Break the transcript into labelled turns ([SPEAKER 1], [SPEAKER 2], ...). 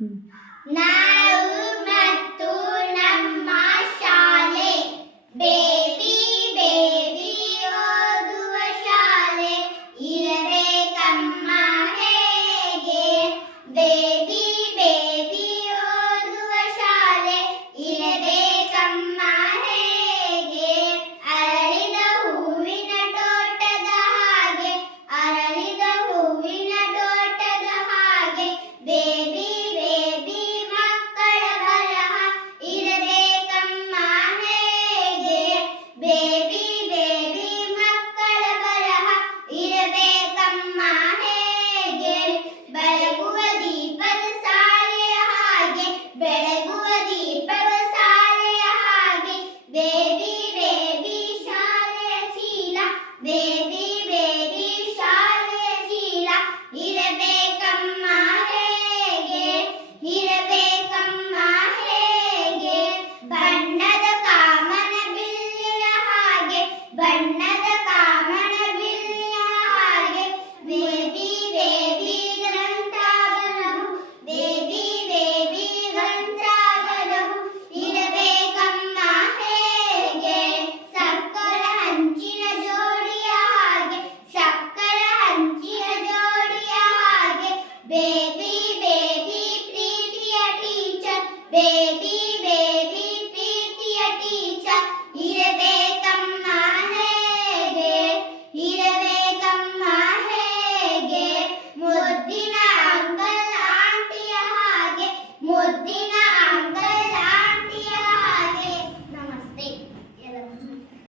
[SPEAKER 1] 嗯，那。